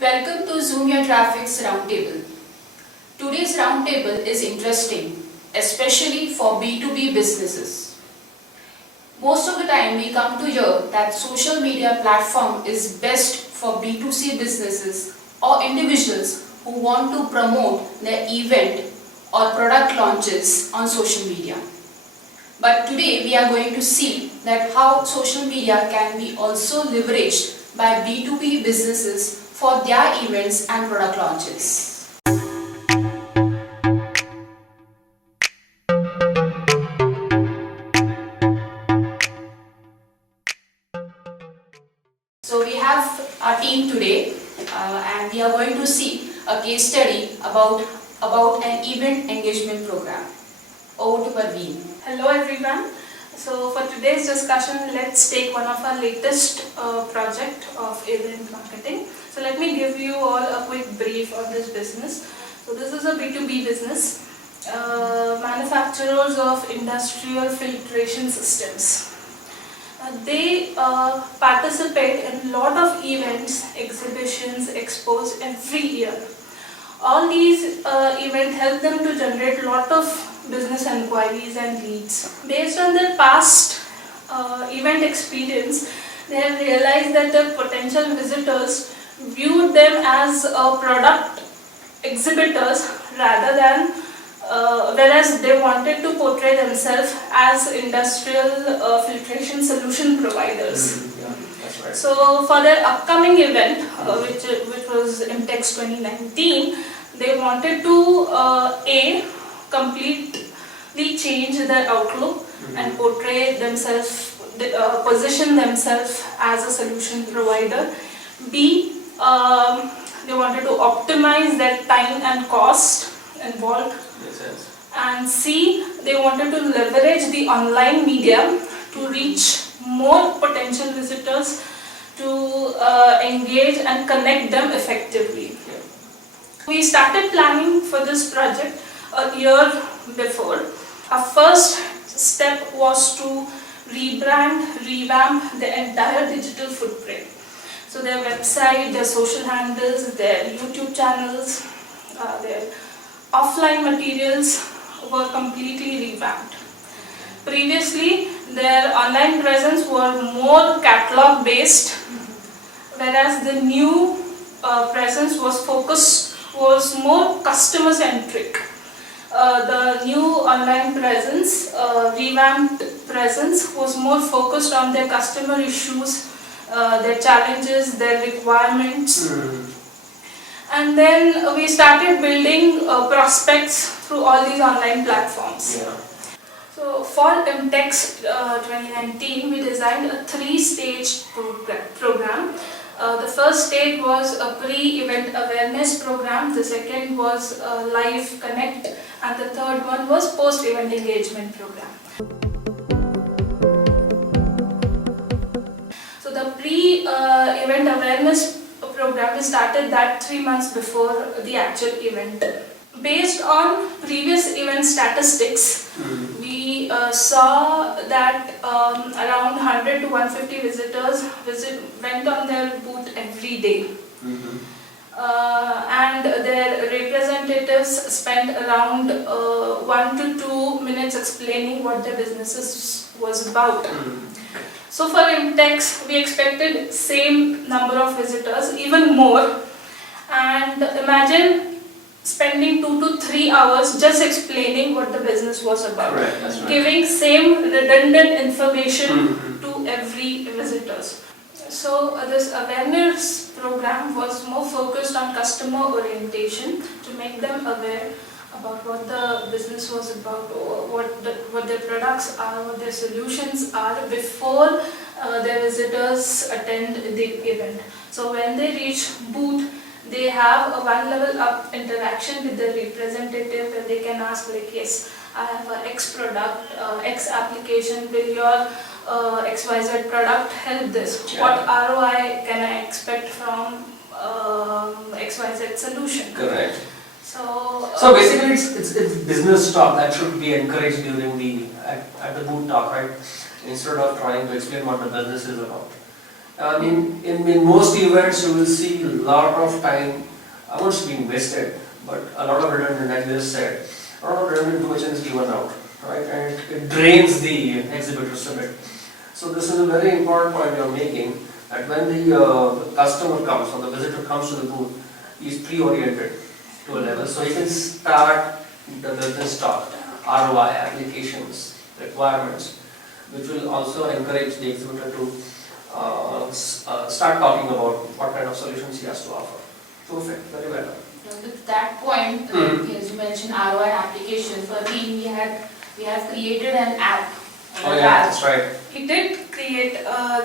Welcome to Zoom Your Traffic's Roundtable. Today's roundtable is interesting, especially for B2B businesses. Most of the time we come to hear that social media platform is best for B2C businesses or individuals who want to promote their event or product launches on social media. But today we are going to see that how social media can be also leveraged by B2B businesses for their events and product launches. So we have our team today and we are going to see a case study about an event engagement program. Over to Parveen. Hello everyone. So for today's discussion, let's take one of our latest project of event marketing. So let me give you all a quick brief on this business. So this is a B2B business, manufacturers of industrial filtration systems. They participate in a lot of events, exhibitions, expos every year. All these events help them to generate a lot of business inquiries and leads. Based on their past event experience, they have realized that the potential visitors viewed them as product exhibitors rather than whereas they wanted to portray themselves as industrial filtration solution providers. That's right. So for their upcoming event, which was IMTEX 2019, they wanted to completely change their outlook and portray themselves, position themselves as a solution provider. B, they wanted to optimize their time and cost involved. Makes sense. And C, they wanted to leverage the online media to reach more potential visitors, to engage and connect them effectively. Yeah. We started planning for this project a year before. Our first step was to revamp the entire digital footprint. So their website, their social handles, their YouTube channels, their offline materials were completely revamped. Previously, their online presence were more catalog based, whereas the new presence was more customer centric. The new online presence, revamped presence, was more focused on their customer issues, their challenges, their requirements. And then we started building prospects through all these online platforms. Yeah. So for IMTEX 2019, we designed a 3-stage program. The first stage was a pre-event awareness program, the second was a live connect, and the third one was post-event engagement program. So the pre-event awareness program, we started that 3 months before the actual event. Based on previous event statistics, we saw that around 100 to 150 visitors went on their booth every day. And their representatives spent around 1 to 2 minutes explaining what their business was about. So for IMTEX, we expected same number of visitors, even more. And imagine spending 2 to 3 hours just explaining what the business was about, That's right. giving same redundant information to every visitors. So this awareness program was more focused on customer orientation to make them aware about what the business was about, what their products are, what their solutions are before their visitors attend the event. So when they reach booth, they have a one level up interaction with the representative where they can ask like, yes, I have a X product, X application, will your XYZ product help this? Yeah. What ROI can I expect from XYZ solution? Correct. So basically it's business talk that should be encouraged during the at the booth talk, right? Instead of trying to explain what the business is about. I mean, in most events, you will see a lot of time, I won't say being wasted, but a lot of redundant, as you just said, a lot of redundant information is given out, right? And it drains the exhibitors a bit. So this is a very important point you're making, that when the customer comes or the visitor comes to the booth, he's pre-oriented to a level, so he can start the business talk, ROI, applications, requirements, which will also encourage the exhibitor to start talking about what kind of solutions he has to offer. Perfect, very well done. With that point, as you mentioned, ROI application. For me, we have created an app. Oh yeah, that's right. We did create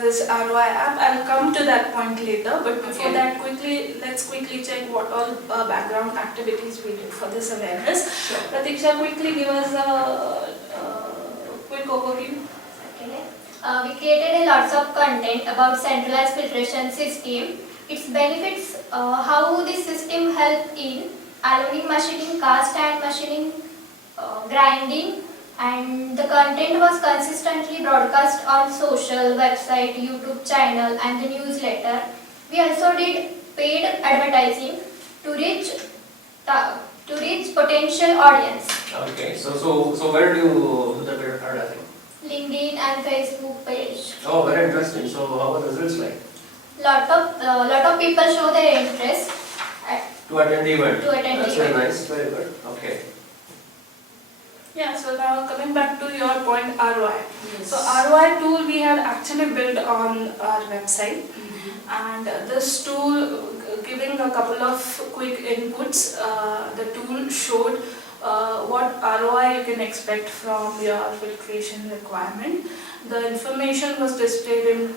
this ROI app. I'll come to that point later, but before that, let's quickly check what all background activities we did for this awareness. Sure. Pratiksha, quickly give us a quick overview. Okay. We created a lots of content about centralized filtration system, its benefits, how this system help in aluminum machining, cast iron machining, grinding, and the content was consistently broadcast on social, website, YouTube channel and the newsletter. We also did paid advertising to reach potential audience. Okay, so where do you do the paid advertising? LinkedIn and Facebook page. Oh, very interesting. So how were the results like? Lot of people show their interest To attend the event? to attend That's the very event. nice, very good. Okay. Yeah, so now coming back to your point, ROI. Yes. So ROI tool we had actually built on our website, and this tool, giving a couple of quick inputs, the tool showed what ROI you can expect from your filtration requirement. The information was displayed in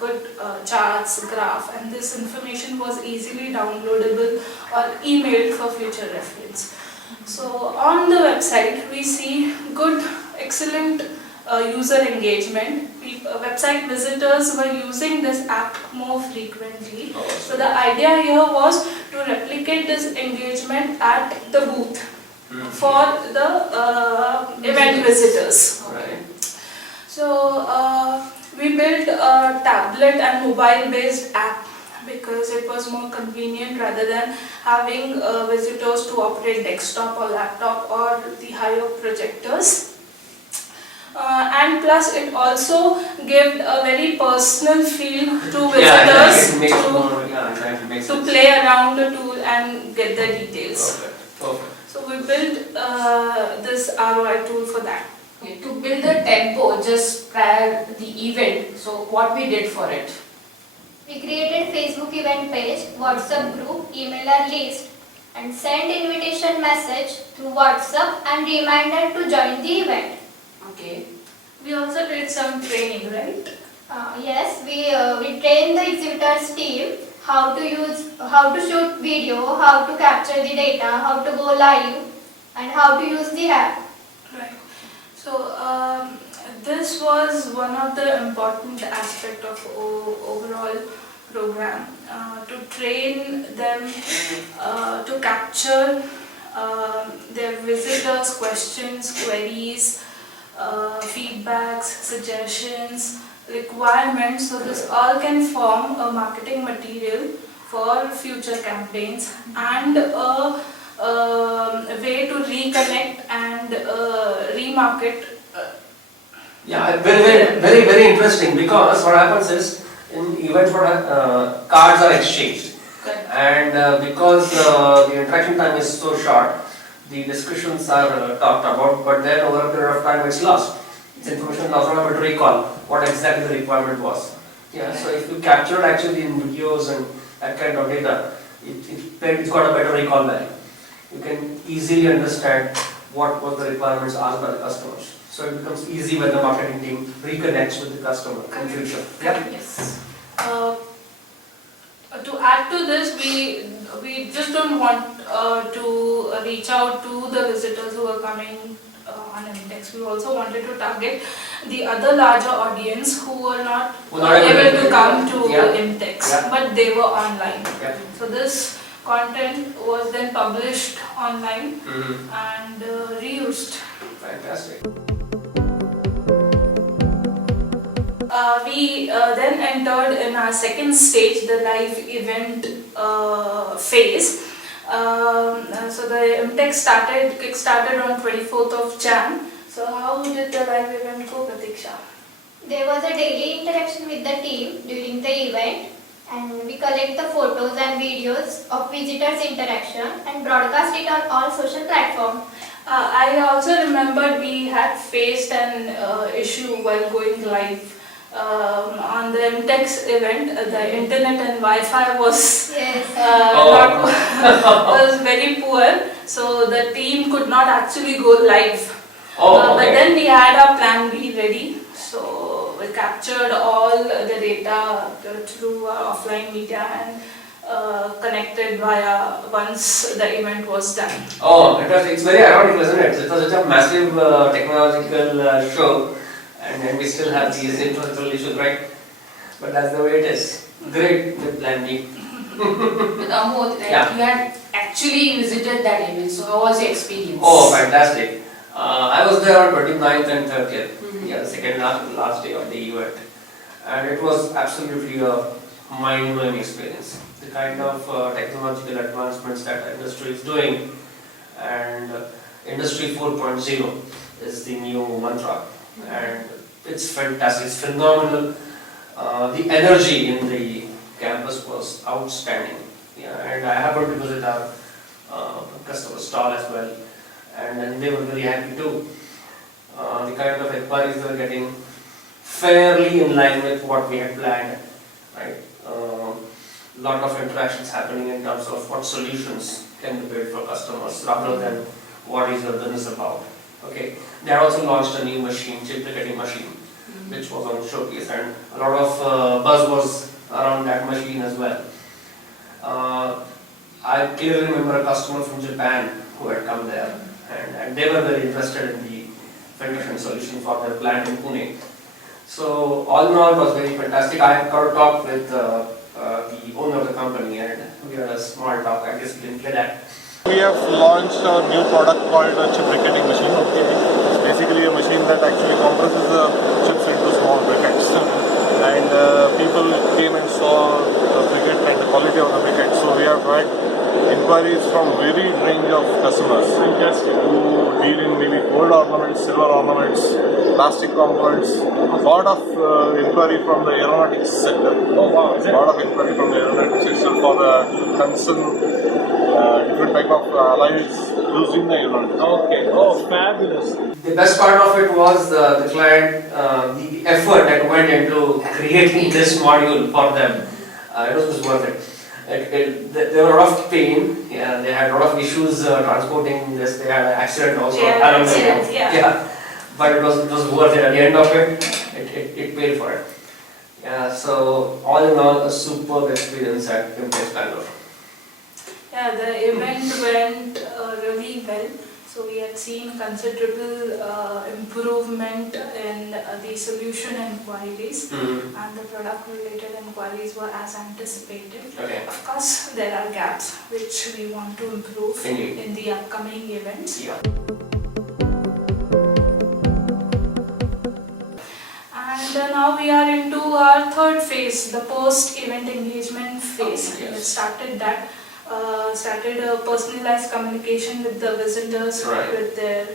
good charts, graph, and this information was easily downloadable or emailed for future reference. So on the website we see good, excellent user engagement. Website visitors were using this app more frequently. So the idea here was to replicate this engagement at the booth for the event visitors. Right. So we built a tablet and mobile based app because it was more convenient rather than having visitors to operate desktop or laptop or the higher projectors. And plus it also gave a very personal feel to visitors to play around the tool and get the details. Perfect. So we built this ROI tool for that. Okay, to build the tempo just prior the event, so what we did for it? We created Facebook event page, WhatsApp group, emailer list, and sent invitation message through WhatsApp and reminder to join the event. Okay. We also did some training, right? Yes, we trained the exhibitors team how to shoot video, how to capture the data, how to go live, and how to use the app. Right. So this was one of the important aspect of overall program, to train them to capture their visitors' questions, queries, feedbacks, suggestions, requirements. So this all can form a marketing material for future campaigns and a way to reconnect and remarket. Yeah, very interesting, because what happens is in events cards are exchanged, and because the interaction time is so short, the discussions are talked about, but then over a period of time it's lost. It's information lost, not able to recall what exactly the requirement was. Yeah, so if you capture it actually in videos and that kind of data, it's got a better recall value. You can easily understand what the requirements asked by the customers. So it becomes easy when the marketing team reconnects with the customer in future. Yeah. Yes. To add to this, we just don't want to reach out to the visitors who are coming on IMTEX. We also wanted to target the other larger audience who were not able to come to IMTEX, but they were online. Yeah. So this content was then published online and reused. Fantastic. we then entered in our second stage, the live event phase. So the IMTEX kick-started on 24th of Jan. So how did the live event go, Pratiksha? There was a daily interaction with the team during the event, and we collect the photos and videos of visitors' interaction and broadcast it on all social platforms. I also remembered we had faced an issue while going live. On the IMTEX event, the internet and Wi-Fi was Yes. was very poor, so the team could not actually go live. Oh, But okay. then we had our plan B ready, so we captured all the data through our offline media and connected via once the event was done. Oh, interesting. It's very ironic, isn't it? It was such a massive technological show, and then we still have these infrastructural issues, right? But that's the way it is. Great with Plan B. Amod, like Yeah. you had actually visited that event, so how was your experience? Oh, fantastic. I was there on 29th and 30th, Mhm. the second last day of the event. And it was absolutely a mind-blowing experience. The kind of technological advancements that the industry is doing, and Industry 4.0 is the new mantra. And it's fantastic, it's phenomenal. The energy in the campus was outstanding. Yeah, and I happened to visit our customer stall as well, and they were very happy too. The kind of inquiries they were getting fairly in line with what we had planned, right? Lot of interactions happening in terms of what solutions can be built for customers rather than what is your business about. Okay, they had also launched a new machine, chip ticketing machine, which was on showcase, and a lot of buzz was around that machine as well. I clearly remember a customer from Japan who had come there, and they were very interested in the filtration solution for their plant in Pune. So all in all, it was very fantastic. I got to talk with the owner of the company, and we had a small talk. I guess we didn't get that. We have launched a new product called a chip briquetting machine. It's basically a machine that actually compresses the chips into small briquettes. And people came and saw the briquette and the quality of the briquette. So we have had inquiries from varied range of customers who deal in maybe gold ornaments, silver ornaments, plastic components. A lot of inquiry from the aeronautics sector. Oh wow, A lot of inquiry from the aeronautics sector for the concern different type of alloys used in the aeronautics. Okay, oh fabulous. The best part of it was the client, the effort that went into creating this module for them. It was worth it. There were a lot of pain, yeah, they had a lot of issues transporting this, they had an accident also. Yeah, I don't know. accident, yeah. But it was worth it. At the end of it paid for it. Yeah, so all in all, a superb experience at IMTEX Bangalore. Yeah, the event went really well. So we had seen considerable improvement in the solution inquiries, and the product related inquiries were as anticipated. Okay. Of course, there are gaps which we want to improve Indeed. in the upcoming events. Yeah. And now we are into our third phase, the post-event engagement phase. Oh, yes. We started that. Started a personalized communication with the visitors, Right. with their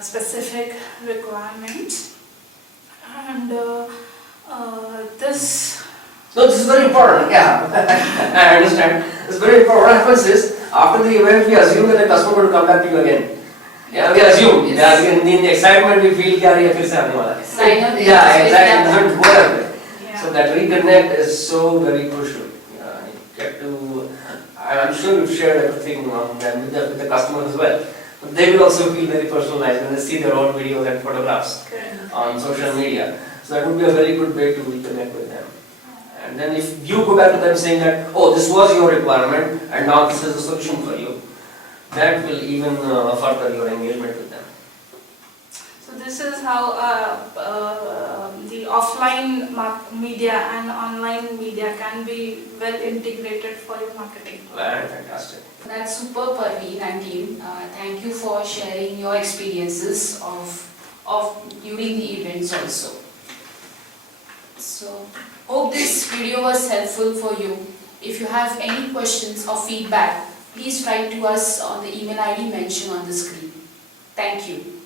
specific requirements, and this. No, this is very important, yeah. I understand. It's very important. What happens is, after the event, we assume that the customer will come back to you again. Yeah, we assume. Yes. Yeah, in the excitement, we feel that we फिर से आने वाला है. Sign up. Yeah, exactly. It doesn't go away. Yeah. So that reconnect is so very crucial. Yeah, you get to. I'm sure you've shared everything with the customers as well. But they will also feel very personalized when they see their own videos and photographs on social media. So that would be a very good way to reconnect with them. And then if you go back to them saying that, oh, this was your requirement and now this is the solution for you, that will even further your engagement with them. So this is how the offline media and online media can be well integrated for your marketing. Very fantastic. That's super, Parveen and team. Thank you for sharing your experiences of during the events also. So, hope this video was helpful for you. If you have any questions or feedback, please write to us on the email ID mentioned on the screen. Thank you.